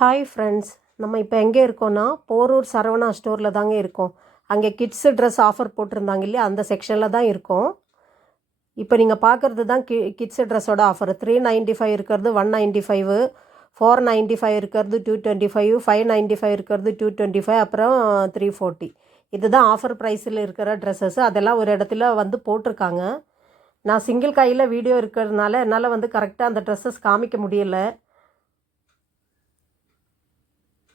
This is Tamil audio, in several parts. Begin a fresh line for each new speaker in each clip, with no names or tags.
ஹாய் ஃப்ரெண்ட்ஸ் நம்ம இப்போ எங்கே இருக்கோன்னா போரூர் சரவணா ஸ்டோரில் தாங்க இருக்கோம். அங்கே கிட்ஸு ட்ரெஸ் ஆஃபர் போட்டிருந்தாங்க இல்லையா? அந்த செக்ஷனில் தான் இருக்கோம். இப்போ நீங்கள் பார்க்குறது தான் கி கிட்ஸு ட்ரெஸ்ஸோட ஆஃபர் த்ரீ நைன்ட்டி ஃபைவ் இருக்கிறது one ninety five four ninety five இருக்கிறது two twenty five five ninety five இருக்கிறது டூ டுவெண்ட்டி ஃபைவ் அப்புறம் த்ரீ ஃபோர்ட்டி இதுதான் ஆஃபர் ப்ரைஸில் இருக்கிற ட்ரெஸ்ஸஸ் அதெல்லாம் ஒரு இடத்துல வந்து போட்டிருக்காங்க. நான் சிங்கிள் கையில் வீடியோ இருக்கிறதுனால என்னால் வந்து கரெக்டாக அந்த ட்ரெஸ்ஸஸ் காமிக்க முடியலை.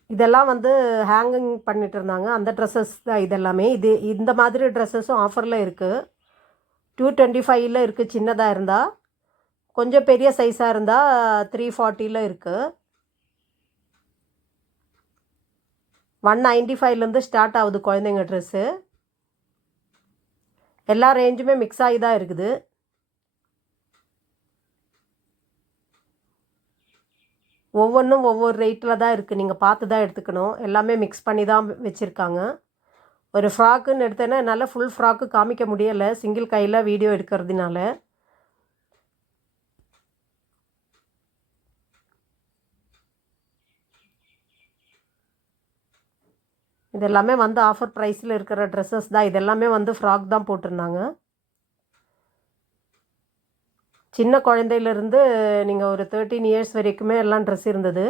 இதெல்லாம் வந்து ஹேங்கிங் பண்ணிட்டு இருந்தாங்க அந்த ட்ரெஸ்ஸஸ் தான் இதெல்லாமே. இது இந்த மாதிரி ட்ரெஸ்ஸஸும் ஆஃபரில் இருக்குது டூ டுவெண்ட்டி ஃபைவ்ல இருக்குது சின்னதாக இருந்தால் கொஞ்சம் பெரிய சைஸாக இருந்தால் த்ரீ ஃபார்ட்டியில் இருக்குது ஒன் நைன்ட்டி ஃபைவ்லேருந்து ஸ்டார்ட் ஆகுது குழந்தைங்க ட்ரெஸ்ஸு எல்லா ரேஞ்சுமே மிக்ஸ் ஆகி தான் இருக்குது. ஒவ்வொன்றும் ஒவ்வொரு ரேட்டில் தான் இருக்குது நீங்கள் பார்த்து தான் எடுத்துக்கணும். எல்லாமே மிக்ஸ் பண்ணி தான் வச்சுருக்காங்க. ஒரு ஃப்ராக்குன்னு எடுத்தேன்னா என்னால் ஃபுல் ஃப்ராக்கு காமிக்க முடியலை. சிங்கிள் கையில் வீடியோ எடுக்கிறதுனால. இதெல்லாமே வந்து ஆஃபர் ப்ரைஸில் இருக்கிற ட்ரெஸ்ஸஸ் தான். இது எல்லாமே வந்து ஃப்ராக் தான் போட்டிருந்தாங்க. சின்ன குழந்தையிலேருந்து நீங்கள் ஒரு தேர்ட்டீன் இயர்ஸ் வரைக்குமே எல்லாம் ட்ரெஸ் இருந்தது.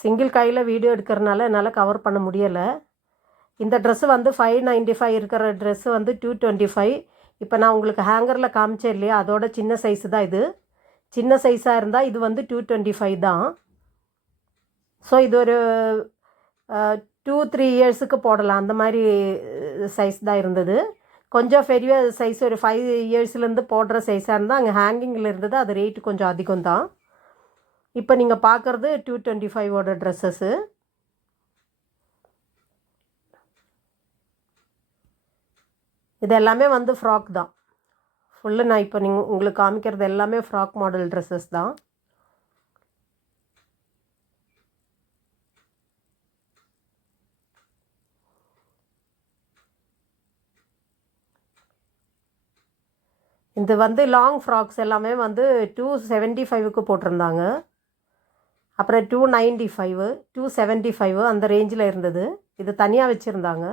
சிங்கிள் கையில் வீடியோ எடுக்கிறனால என்னால் கவர் பண்ண முடியலை. இந்த ட்ரெஸ்ஸு வந்து ஃபைவ் நைன்ட்டி ஃபைவ் இருக்கிற ட்ரெஸ்ஸு வந்து டூ டுவெண்ட்டி ஃபைவ் இப்போ நான் உங்களுக்கு ஹேங்கரில் காமிச்சேன் இல்லையா? அதோட சின்ன சைஸு தான் இது. சின்ன சைஸாக இருந்தால் இது வந்து டூ டுவெண்ட்டி ஃபைவ் தான். ஸோ இது ஒரு டூ த்ரீ இயர்ஸுக்கு போடலாம். அந்த மாதிரி சைஸ் தான் இருந்தது. கொஞ்சம் பெரிய சைஸ் ஒரு ஃபைவ் இயர்ஸ்லேருந்து போடுற சைஸாக இருந்தால் அங்கே ஹேங்கிங்கில் இருந்தது. அது ரேட்டு கொஞ்சம் அதிகம் தான். இப்போ நீங்கள் பார்க்குறது டூ டுவெண்ட்டி ஃபைவோட ட்ரெஸ்ஸஸ்ஸு இது எல்லாமே வந்து ஃப்ராக் தான். ஃபுல்லு நான் இப்போ நீங்கள் உங்களுக்கு காமிக்கிறது எல்லாமே ஃப்ராக் மாடல் ட்ரெஸ்ஸஸ் தான். இது வந்து லாங் ஃப்ராக்ஸ் எல்லாமே வந்து டூ செவன்ட்டி ஃபைவுக்கு போட்டிருந்தாங்க. அப்புறம் two ninety five two seventy five அந்த ரேஞ்சில் இருந்தது. இது தனியாக வச்சுருந்தாங்க.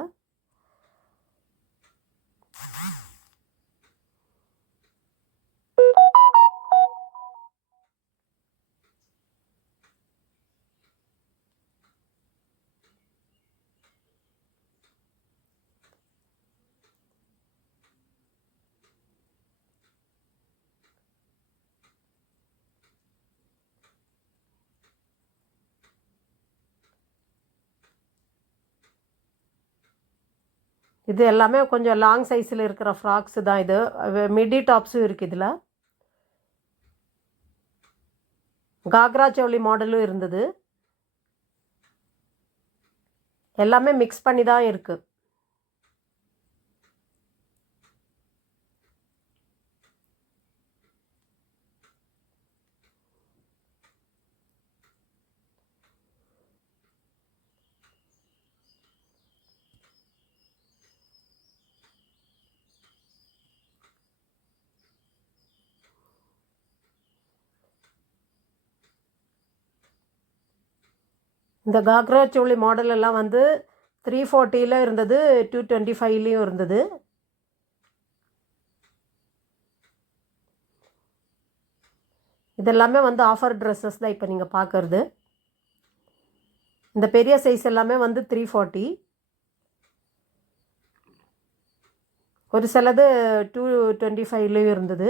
இது எல்லாமே கொஞ்சம் லாங் சைஸில் இருக்கிற ஃப்ராக்ஸு தான் இது. மிடி டாப்ஸும் இருக்குது இதில். காக்ரா சோலி மாடலும் இருந்தது. எல்லாமே மிக்ஸ் பண்ணி தான் இருக்குது இந்த காக்ரா சோளி மாடல் எல்லாம் வந்து த்ரீ ஃபார்ட்டியில் இருந்தது டூ டுவெண்ட்டி ஃபைவ்லேயும் இருந்தது. இதெல்லாமே வந்து ஆஃபர் ட்ரெஸ்ஸஸ் தான் இப்போ நீங்கள் பார்க்குறது இந்த பெரிய சைஸ் எல்லாமே வந்து த்ரீ ஃபார்ட்டி ஒரு சிலது டூ டுவெண்ட்டி ஃபைவ்லேயும் இருந்தது.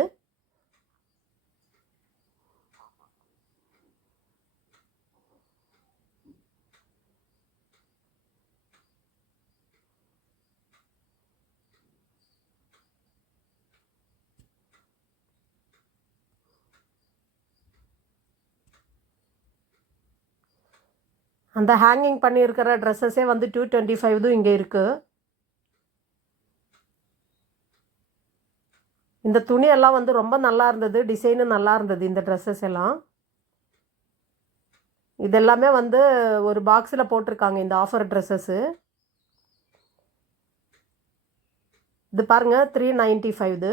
அந்த ஹேங்கிங் பண்ணியிருக்கிற ட்ரெஸ்ஸஸே வந்து டூ டுவெண்ட்டி ஃபைவ் தான் இங்கே இருக்குது இந்த துணி எல்லாம் வந்து ரொம்ப நல்லா இருந்தது டிசைனும் நல்லா இருந்தது இந்த ட்ரெஸ்ஸஸ் எல்லாம். இதெல்லாமே வந்து ஒரு பாக்ஸில் போட்டிருக்காங்க இந்த ஆஃபர் ட்ரெஸ்ஸஸ்ஸு இது பாருங்கள் த்ரீ நைன்ட்டி ஃபைவ் இது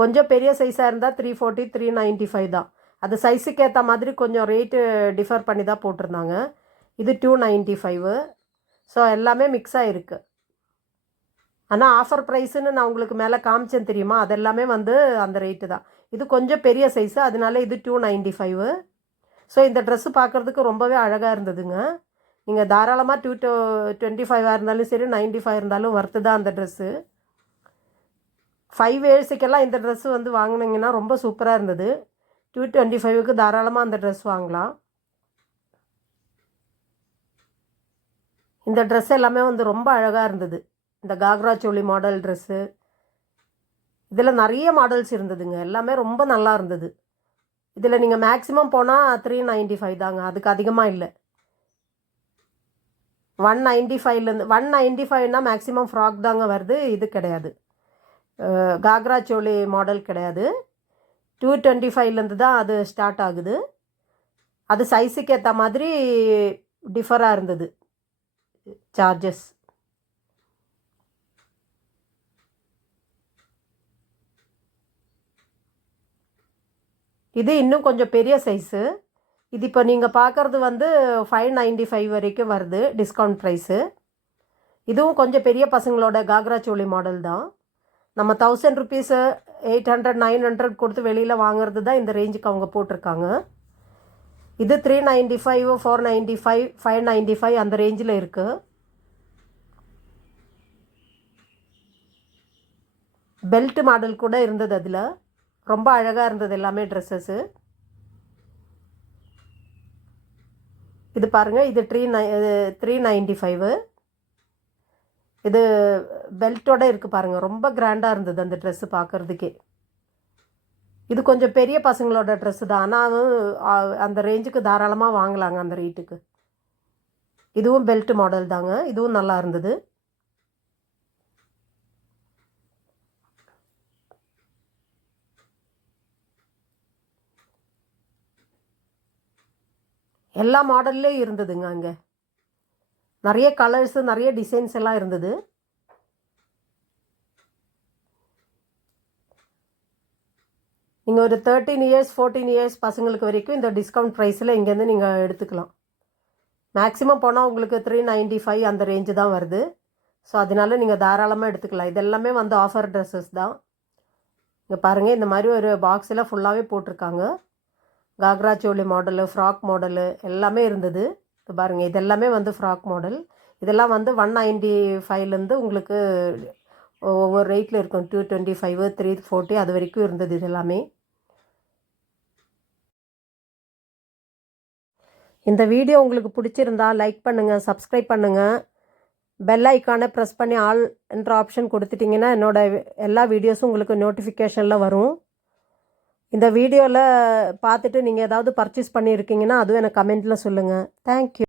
கொஞ்சம் பெரிய சைஸாக இருந்தால் three forty three ninety five தான். அது சைஸுக்கு ஏற்ற மாதிரி கொஞ்சம் ரேட்டு டிஃபர் பண்ணி தான் போட்டிருந்தாங்க. இது டூ நைன்ட்டி ஃபைவு ஸோ எல்லாமே மிக்ஸ் ஆகிருக்கு ஆனால் ஆஃபர் ப்ரைஸுன்னு நான் உங்களுக்கு மேலே காமிச்சேன் தெரியுமா? அது எல்லாமே வந்து அந்த ரேட்டு தான். இது கொஞ்சம் பெரிய சைஸு அதனால இது டூ நைன்ட்டி ஃபைவு ஸோ இந்த ட்ரெஸ்ஸு பார்க்குறதுக்கு ரொம்பவே அழகாக இருந்ததுங்க. நீங்கள் தாராளமாக டூ டூ டுவெண்ட்டி ஃபைவாக இருந்தாலும் சரி நைன்ட்டி ஃபைவ் இருந்தாலும் ஒர்த்து தான் அந்த ட்ரெஸ்ஸு ஃபைவ் இயர்ஸுக்கெல்லாம் இந்த ட்ரெஸ்ஸு வந்து வாங்கினீங்கன்னா ரொம்ப சூப்பராக இருந்தது. டூ டுவெண்ட்டி ஃபைவுக்கு தாராளமாக அந்த ட்ரெஸ் வாங்கலாம். இந்த ட்ரெஸ் எல்லாமே வந்து ரொம்ப அழகாக இருந்தது. இந்த காக்ரா சோளி மாடல் ட்ரெஸ்ஸு இதில் நிறைய மாடல்ஸ் இருந்ததுங்க. எல்லாமே ரொம்ப நல்லா இருந்தது. இதில் நீங்கள் மேக்ஸிமம் போனால் த்ரீ நைன்ட்டி ஃபைவ் தாங்க. அதுக்கு அதிகமாக இல்லை. ஒன் நைன்ட்டி ஃபைவ்லேருந்து ஒன் நைன்ட்டி ஃபைவ்னால் மேக்ஸிமம் ஃப்ராக் தாங்க வருது. இது கிடையாது. காக்ரா சோளி மாடல் கிடையாது. டூ டுவெண்ட்டி ஃபைவ்லேருந்து தான் அது ஸ்டார்ட் ஆகுது. அது சைஸுக்கு ஏற்ற மாதிரி டிஃபராக இருந்தது. சார்ஜஸ் இது இன்னும் கொஞ்சம் பெரிய சைஸு இது இப்போ நீங்கள் பார்க்குறது வந்து ஃபைவ் நைன்டி ஃபைவ் வரைக்கும் வருது டிஸ்கவுண்ட் ப்ரைஸு இதுவும் கொஞ்சம் பெரிய பசங்களோட காக்ரா சோளி மாடல் தான். நம்ம thousand rupees eight hundred nine hundred கொடுத்து வெளியில் வாங்குறது தான் இந்த ரேஞ்சுக்கு அவங்க போட்டிருக்காங்க. இது three ninety five four ninety five five ninety five அந்த ரேஞ்சில் இருக்குது பெல்ட் மாடல் கூட இருந்தது அதில். ரொம்ப அழகாக இருந்தது எல்லாமே ட்ரெஸ்ஸஸ்ஸு இது பாருங்கள் இது த்ரீ நை த்ரீ நைன்டி ஃபைவு இது பெல்ட்டோட இருக்குது பாருங்கள் ரொம்ப கிராண்டாக இருந்தது அந்த ட்ரெஸ்ஸு பார்க்குறதுக்கே இது கொஞ்சம் பெரிய பசங்களோட ட்ரெஸ்ஸு தான். ஆனால் அந்த ரேஞ்சுக்கு தாராளமாக வாங்கலாங்க அந்த ரேட்டுக்கு. இதுவும் பெல்ட் மாடல் தாங்க. இதுவும் நல்லா இருந்தது. எல்லா மாடல்லையும் இருந்ததுங்க அங்கே. நிறைய கலர்ஸு நிறைய டிசைன்ஸ் எல்லாம் இருந்தது. நீங்கள் ஒரு தேர்ட்டீன் இயர்ஸ் ஃபோர்டீன் இயர்ஸ் பசங்களுக்கு வரைக்கும் இந்த டிஸ்கவுண்ட் ப்ரைஸில் இங்கேருந்து நீங்கள் எடுத்துக்கலாம். மேக்ஸிமம் போனால் உங்களுக்கு த்ரீ நைன்ட்டி ஃபைவ் அந்த ரேஞ்சு தான் வருது. ஸோ அதனால நீங்கள் தாராளமாக எடுத்துக்கலாம். இதெல்லாமே வந்து ஆஃபர் ட்ரெஸ்ஸஸ் தான். இங்கே பாருங்கள் இந்த மாதிரி ஒரு பாக்ஸில் ஃபுல்லாகவே போட்டிருக்காங்க. Ghagra choli model frock model எல்லாமே இருந்தது. இது பாருங்கள் இதெல்லாமே வந்து ஃப்ராக் மாடல். இதெல்லாம் வந்து ஒன் நைன்டி ஃபைவ்லேருந்து உங்களுக்கு ஒவ்வொரு ரேட்டில் இருக்கும். Two twenty five three forty அது வரைக்கும் இருந்தது இது எல்லாமே. இந்த வீடியோ உங்களுக்கு பிடிச்சிருந்தா லைக் பண்ணுங்கள் சப்ஸ்கிரைப் பண்ணுங்கள் பெல் ஐக்கானை ப்ரெஸ் பண்ணி ஆல் என்ற ஆப்ஷன் கொடுத்துட்டிங்கன்னா என்னோட எல்லா வீடியோஸும் உங்களுக்கு நோட்டிஃபிகேஷனில் வரும். இந்த வீடியோவில் பார்த்துட்டு நீங்கள் ஏதாவது பர்ச்சேஸ் பண்ணியிருக்கீங்கன்னா அதுவும் எனக்கு கமெண்ட்டில் சொல்லுங்கள் தேங்க்யூ